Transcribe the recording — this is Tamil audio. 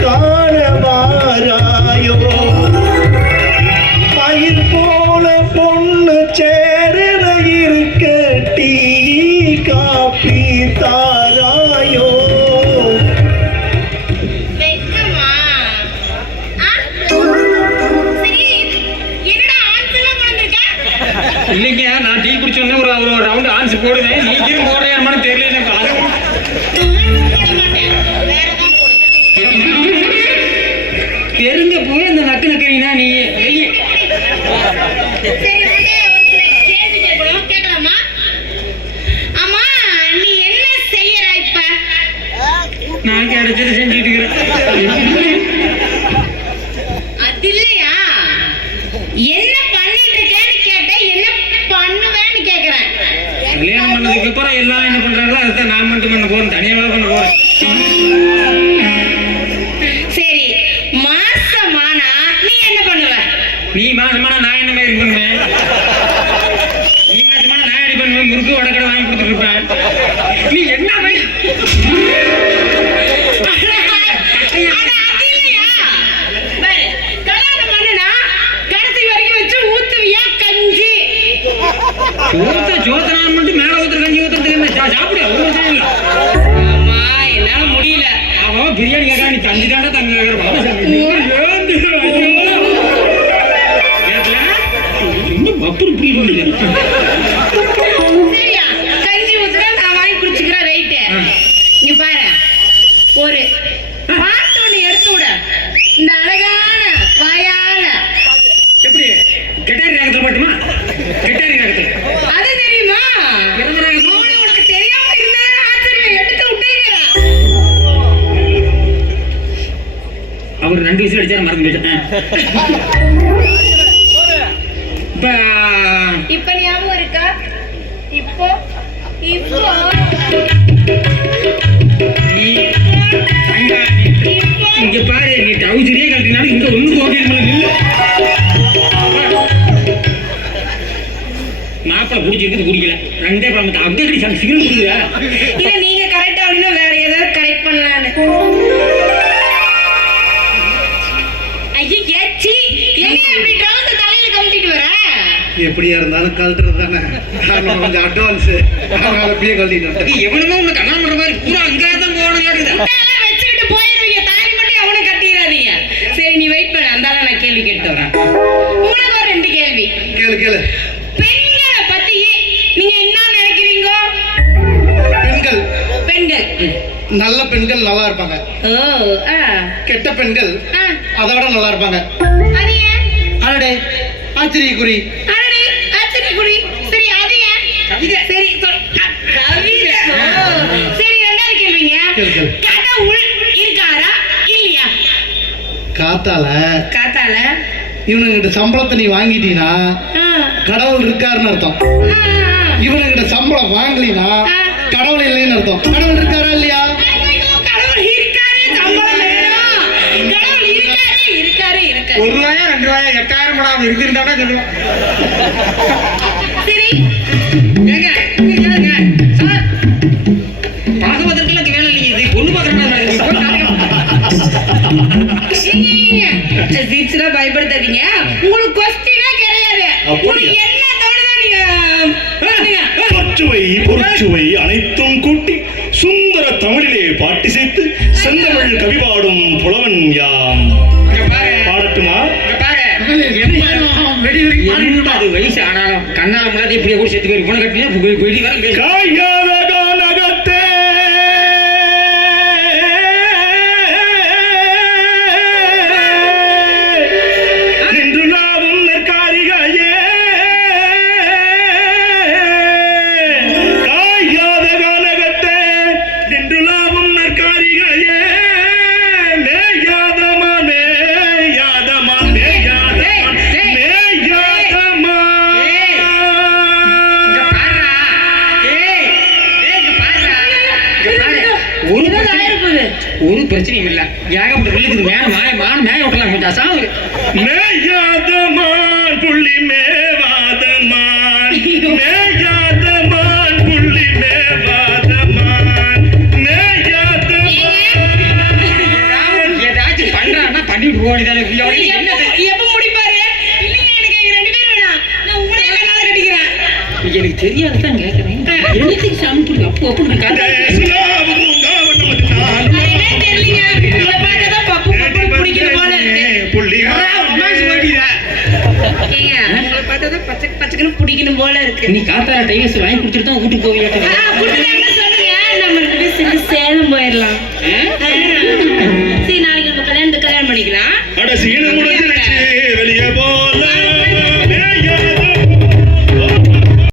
காலமாராயோ பயிர் போல பொண்ணு சேரல இருக்க டீ காப்பி தாராயோ? இல்லைங்க நான் டீ குடிச்சோடனே ஒரு ஒரு ரவுண்டு ஆன்ஸ் போடுவேன். நீ திரும்ப போடுறேன் தெரிஞ்ச போய் அந்த நக்கு நக்கிறீங்கன்னா நீ. நான் கிடைச்சது செஞ்சுட்டு இருக்கிறேன். அது இல்லையா? என்ன பண்ணிட்டு இருக்கேன்னு கேட்டேன். என்ன பண்ணுவேன்னு கேக்குறேன் கல்யாணம் பண்ணதுக்கு அப்புறம் எல்லாம் என்ன பண்றாங்களோ அதை நான் மட்டும் பண்ண போறேன். தனியாக பண்ண போறேன். சோத்த சோத்தனான் மட்டும் மேல ஊத்துற கஞ்சி ஊத்துறதுக்கு என்ன சா- சாப்பிடு ஒரு பிரச்சனை இல்லை அம்மா என்னால முடியல அவன் பிரியாணி கேட்கா நீ தந்தி தாண்டா தங்க கேட்கற பாபா சாமி. அவர் ரெண்டு வயசுல அடிச்சாரு மறந்து போயிட்டேன். இப்ப இப்ப ஞாபகம் இருக்கா? இப்போ இங்க பாரு நீ டவுசரியே கழட்டினாலும் இங்க ஒண்ணு போக நில்லு மாப்பிளை குடிச்சிருக்குது குடிக்கல ரெண்டே பழம் அப்படியே சிக்னல் குடிக்குதா இல்ல நீங்க கரெக்டா வேற ஏதாவது கரெக்ட் பண்ணலான்னு. ஏச்சி எங்க இப்படி ட்ரவுசர் தலையில கழட்டிட்டு வர? எப்படியா இருந்தாலும் கழட்டுறது தானே. நான் கொஞ்சம் அட்வான்ஸ் அதனால அப்படியே கழட்டிட்டு வந்துட்டேன். எவனுமே கல்யாணம் பண்ற மாதிரி பூரா அங்கதான் போகணும் கேட்டுதா முட்டையெல்லாம் வச்சுக்கிட்டு போயிருவீங்க. தாலி மட்டும் அவனை கட்டிடாதீங்க. சரி நீ வெயிட் பண்ண. அந்த ஆளை நான் கேள்வி கேட்டு வரேன். உங்களுக்கு ஒரு ரெண்டு கேள்வி. கேளு கேளு. பெண்களை பத்தி நீங்க என்ன நினைக்கிறீங்க? பெண்கள். பெண்கள். நல்ல பெண்கள் நல்லா இருப்பாங்க. ஓ ஆ. கெட்ட பெண்கள். ஆ. அதை விட நல்லா இருப்பாங்க அடடே ஆச்சரிய குடி சரி அது ஏன்? கவிதை. சரி சொல். க- கவிதை. ஓ. சரி ரெண்டாவது கேள்விங்க. கேளு, கேளு. கடவுள் இருக்காரா இல்லையா? காத்தால. காத்தால. இவனுங்கிட்ட சம்பளத்தை நீ வாங்கிட்டீனா கடவுள் இருக்காருன்னு அர்த்தம். இவனுங்கிட்ட சம்பளம் வாங்கலினா கடவுள் இல்லைன்னு அர்த்தம். கடவுள் இருக்காரா இல்லையா? ஒரு ரூபாயா ரெண்டு ரூபாயா எட்டாயிரம் படம் இருந்திருந்தாடா சீட்ஸ்ல பயப்படுத்தாதீங்க உங்களுக்கு கொஸ்டினே கிடையாது. என்ன அனைத்தும் கூட்டி சுந்தர தமிழிலே பாட்டி சேர்த்து செந்தமிழ் கவி பாடும் புலவன் யாம் கண்ணால முன்னாடி இப்படியே கூட செத்து போய் போன கட்டினா வெடி வர ஒரு பிரச்சனையும் இல்ல. ஏகப்பட்ட வில்லுக்குது மேல மாய மான மேய விட்டலாம் சாவு மேயாதமான் புள்ளி மேவாதமான். மேயாதமான் புள்ளி மேவாதமான். மேயாதமான். ஏதாச்சும் பண்றான்னா பண்ணிட்டு எப்ப முடிப்பாரு? இல்லைங்க எனக்கு தெரியாதுதான் கேட்கறேன் எழுத்துக்கு சாமி அப்போ அப்படி பிடிக்கும் குடிக்கணும் போல இருக்கு. நீ காத்தால டைவர்ஸ் வாங்கி குடிச்சிட்டு தான் வீட்டுக்கு போவியா